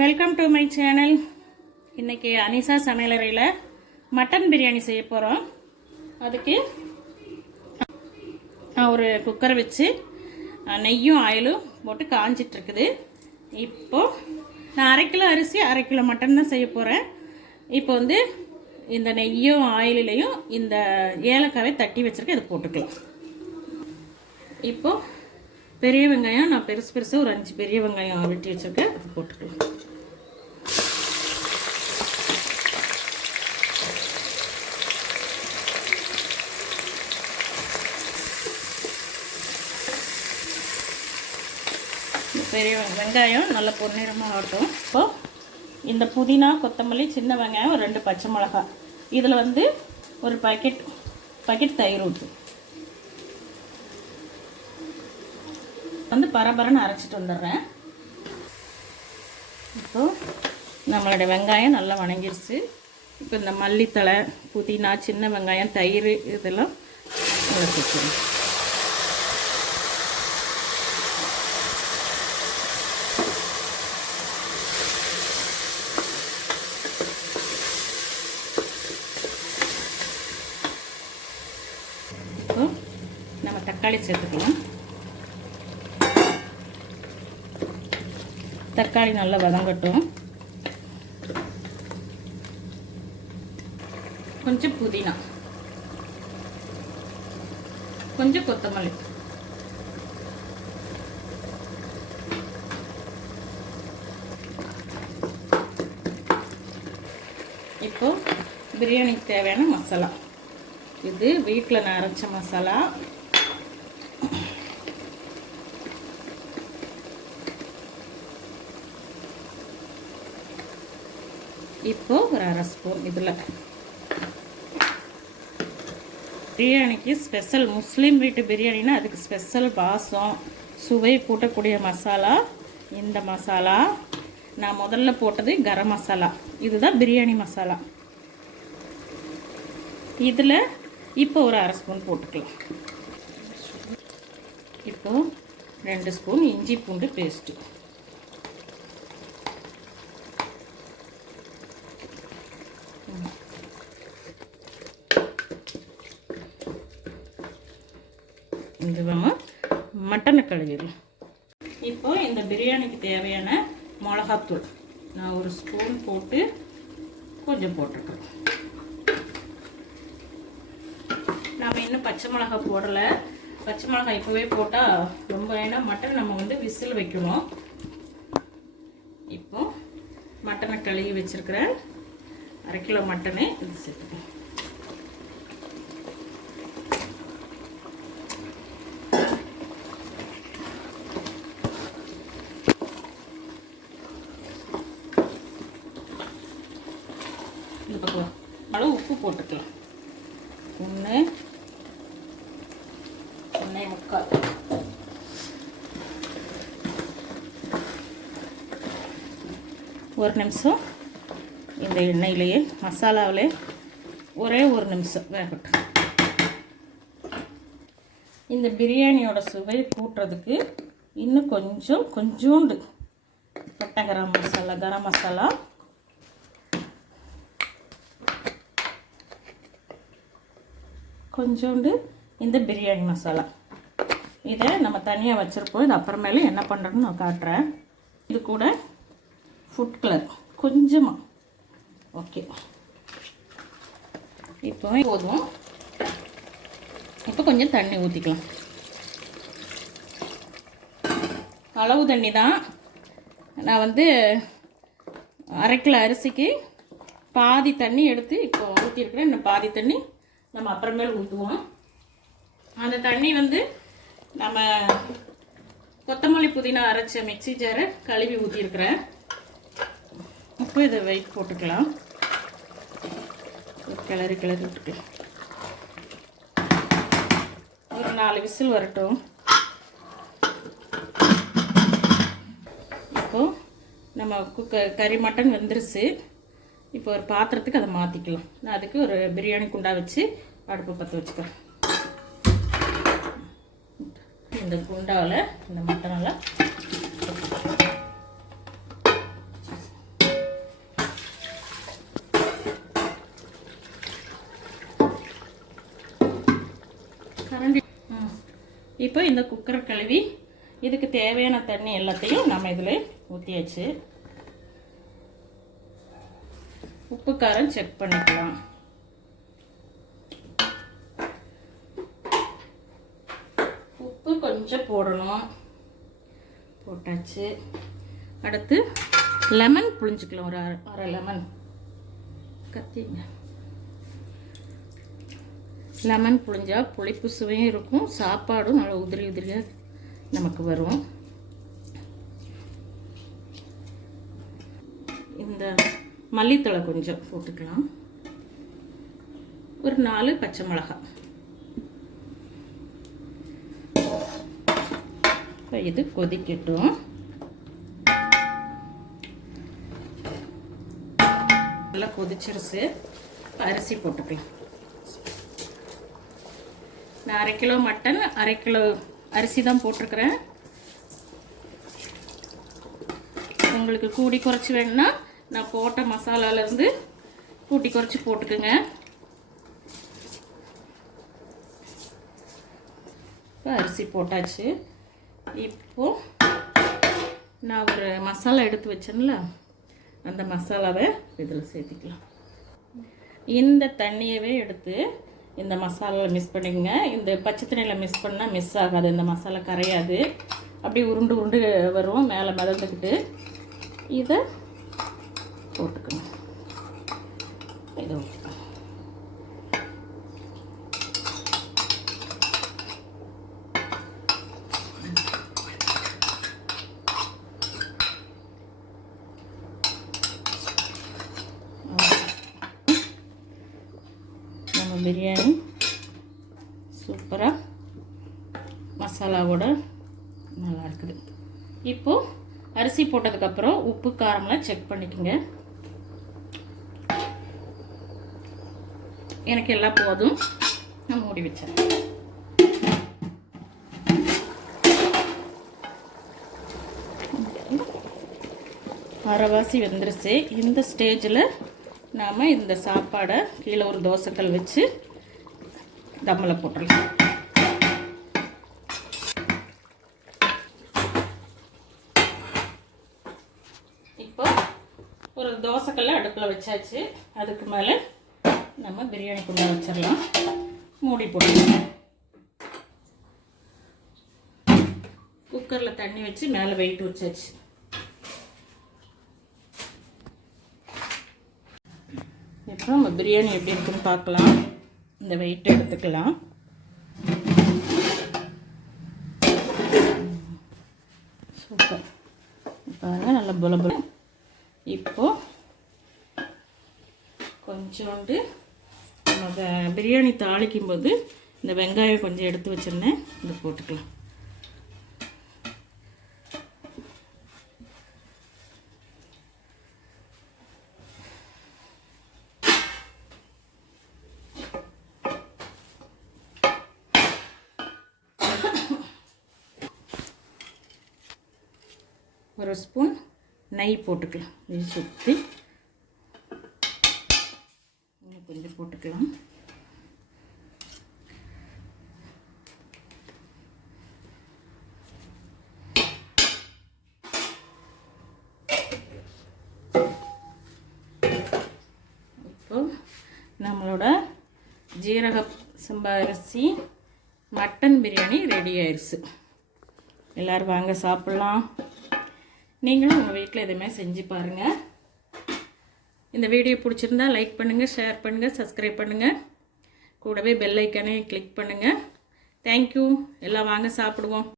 Welcome to my channel. இன்றைக்கி அனிசா சமையலறையில் mutton biryani செய்ய போகிறோம். அதுக்கு நான் ஒரு குக்கரை வச்சு நெய்யும் ஆயிலும் போட்டு காஞ்சிட்ருக்குது. இப்போது நான் 1/2 கிலோ அரிசி 1/2 கிலோ மட்டன் தான் செய்ய போகிறேன். இப்போ வந்து இந்த நெய்யும் ஆயிலையும் இந்த ஏலக்காவை தட்டி வச்சுருக்கேன், இதை போட்டுக்கலாம். இப்போது பெரிய வெங்காயம் நான் பெருசாக ஒரு 5 பெரிய வெங்காயம் வெட்டி வச்சுருக்கேன், அது போட்டுக்கலாம். பெரிய வெங்காயம் நல்ல பொன்னிறமாக ஆகட்டும். இப்போது இந்த புதினா, கொத்தமல்லி, சின்ன வெங்காயம், ஒரு 2 பச்சை மிளகாய், இதில் வந்து ஒரு பாக்கெட் தயிர் ஊற்று வந்து பரபரன்னு அரைச்சிட்டு வந்துடுறேன். இப்போது நம்மளோட வெங்காயம் நல்லா வணங்கிடுச்சு. இப்போ இந்த மல்லித்தழை, புதினா, சின்ன வெங்காயம், தயிர் இதெல்லாம் நல்லா வச்சுக்கணும். இப்போ நம்ம தக்காளி சேர்த்துக்கலாம். தக்காளி நல்லா வதங்கட்டும். கொஞ்சம் புதினா, கொஞ்சம் கொத்தமல்லி, இப்போ பிரியாணிக்கு தேவையான மசாலா. இது வீட்டில் நான் அரைச்ச மசாலா. இப்போ ஒரு 1/2 ஸ்பூன். இதில் பிரியாணிக்கு ஸ்பெஷல், முஸ்லீம் வீட்டு பிரியாணினா அதுக்கு ஸ்பெஷல் வாசம் சுவை கூட்டக்கூடிய மசாலா இந்த மசாலா. நான் முதல்ல போட்டது கரம் மசாலா, இதுதான் பிரியாணி மசாலா. இதில் இப்போ ஒரு 1/2 ஸ்பூன் போட்டுக்கலாம். இப்போது 2 ஸ்பூன் இஞ்சி பூண்டு பேஸ்ட்டு, இந்த மட்டனை கழுவிடலாம். இப்போ இந்த பிரியாணிக்கு தேவையான மிளகாத்தூள் நான் 1 ஸ்பூன் போட்டு கொஞ்சம் போட்டிருக்கேன். நாம் இன்னும் பச்சை மிளகாய் போடலை. பச்சை மிளகாய் இப்போவே போட்டால் ரொம்ப, ஏன்னா மட்டன் நம்ம வந்து விசில் வைக்கணும். இப்போ மட்டனை கழுவி வச்சுருக்கிறேன். 1/2 கிலோ மட்டனை இது சேர்த்துக்கணும். இந்த பக்கம் அளவு உப்பு போட்டுக்கலாம். 1 1/4. ஒரு நிமிஷம் இந்த எண்ணெயிலேயே மசாலாவிலே ஒரே 1 நிமிஷம் வேகட்டும். இந்த பிரியாணியோட சுவை கூட்டுறதுக்கு இன்னும் கொஞ்சோண்டு பட்டை கரம் மசாலா, கொஞ்சோண்டு இந்த பிரியாணி மசாலா. இதை நம்ம தனியாக வச்சுருப்போம். இது அப்புறமேலே என்ன பண்ணுறதுன்னு நான் காட்டுறேன். இது கூட ஃபுட் கலர் கொஞ்சமாக. ஓகே, இப்போ போதும். இப்போ கொஞ்சம் தண்ணி ஊற்றிக்கலாம். அளவு தண்ணி தான். நான் வந்து 1/2 கிலோ அரிசிக்கு பாதி தண்ணி எடுத்து இப்போ ஊற்றிருக்கிறேன். இன்னும் பாதி தண்ணி நம்ம அப்புறமேல் ஊற்றுவோம். அந்த தண்ணி வந்து நம்ம கொத்தமல்லி, புதினா அரைச்ச மிக்ஸி ஜாரை கழுவி ஊற்றிருக்கிறேன். இப்போ இதை வெயிட் போட்டுக்கலாம். கிளறி விட்டுட்டு ஒரு 4 விசில் வரட்டும். இப்போது நம்ம கறி மட்டன் வெந்துருச்சு. இப்போ ஒரு பாத்திரத்துக்கு அதை மாற்றிக்கலாம். நான் அதுக்கு ஒரு பிரியாணி குண்டா வச்சு அடுப்பு பற்ற வச்சுக்கிறேன். இந்த குண்டாவில் இந்த மட்டனெல்லாம் இப்போ இந்த குக்கரை கழுவி இதுக்கு தேவையான தண்ணி எல்லாத்தையும் நம்ம இதில் ஊற்றியாச்சு. உப்பு காரம் செக் பண்ணிக்கலாம். உப்பு கொஞ்சம் போடணும். போட்டாச்சு. அடுத்து லெமன் புழிஞ்சிக்கலாம். ஒரு அரை லெமன் கத்திங்க. லெமன் புழிஞ்சா புளிப்பு சுவையும் இருக்கும், சாப்பாடும் நல்லா உதிரி உதிரியாக நமக்கு வரும். இந்த மல்லித்தழை கொஞ்சம் போட்டுக்கலாம். ஒரு 4 பச்சை மிளகாய். இது கொதிக்கட்டும். நல்லா கொதிச்சிருச்சு. அரிசி போட்டுக்கலாம். நான் 1/2 கிலோ மட்டன் 1/2 கிலோ அரிசி தான் போட்டிருக்கிறேன். உங்களுக்கு கூடி குறைச்சி வேணும்னா நான் போட்ட மசாலாலேருந்து கூட்டி குறைச்சி போட்டுக்குங்க. இப்போ அரிசி போட்டாச்சு. இப்போது நான் ஒரு மசாலா எடுத்து வச்சேன்ல, அந்த மசாலாவை இதில் சேர்த்திக்கலாம். இந்த தண்ணியவே எடுத்து இந்த மசாலாவில் மிக்ஸ் பண்ணிக்கங்க. இந்த பச்சை தண்ணியில் மிக்ஸ் பண்ணால் மிஸ் ஆகாது. இந்த மசாலா கரையாது. அப்படி உருண்டு உருண்டு வரும் மேலே மிதந்துக்கிட்டு. இதை போட்டுக்கணும். இதை ஊற்றிக்கணும். நம்ம பிரியாணி சூப்பராக மசாலாவோட நல்லா இருக்குது. இப்போது அரிசி போட்டதுக்கப்புறம் உப்பு காரம்லாம் செக் பண்ணிக்கோங்க. எனக்கு எல்லாம் போதும். நான் மூடி வச்சேன். அரைவாசி வெந்துருச்சு. இந்த ஸ்டேஜில் நாம் இந்த சாப்பாடை கீழே ஒரு தோசைக்கல் வச்சு தம்மில் போட்டுடலாம். இப்போ ஒரு தோசைக்கல்லை அடுப்பில் வச்சாச்சு. அதுக்கு மேலே நம்ம பிரியாணி குண்டா வச்சிடலாம். மூடி போட்டுக்கலாம். குக்கரில் தண்ணி வச்சு மேலே வெயிட் வச்சாச்சு. இப்போ நம்ம பிரியாணி எப்படி இருக்குன்னு பார்க்கலாம். இந்த வெயிட்டை எடுத்துக்கலாம். சூப்பர். பாருங்கள், நல்லா புலபுல. இப்போது கொஞ்சோண்டு நம்ம பிரியாணி தாளிக்கும் போது இந்த வெங்காயம் கொஞ்சம் எடுத்து வச்சுருந்தேன், இதை போட்டுக்கலாம். ஒரு ஸ்பூன் நெய் போட்டுக்கலாம். நெய் சுற்றி இன்னும் கொஞ்சம் போட்டுக்கலாம். இப்போ நம்மளோட ஜீரக சம்பா அரிசி மட்டன் பிரியாணி ரெடி ஆயிடுச்சு. எல்லோரும் வாங்க சாப்பிட்லாம். நீங்களும் உங்கள் வீட்டில் எதுவுமே செஞ்சு பாருங்கள். இந்த வீடியோ பிடிச்சிருந்தா லைக் பண்ணுங்கள், ஷேர் பண்ணுங்கள், சப்ஸ்கிரைப் பண்ணுங்கள். கூடவே பெல் ஐக்கானே கிளிக் பண்ணுங்கள். தேங்க்யூ. எல்லாம் வாங்க சாப்பிடுவோம்.